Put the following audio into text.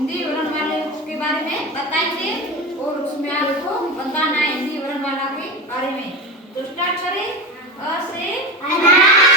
हिंदी वर्णमाला के बारे में बताएंगे और उसमें आपको बताना है हिंदी वर्णमाला के बारे में। तो स्टार्ट करें। अ से अनार।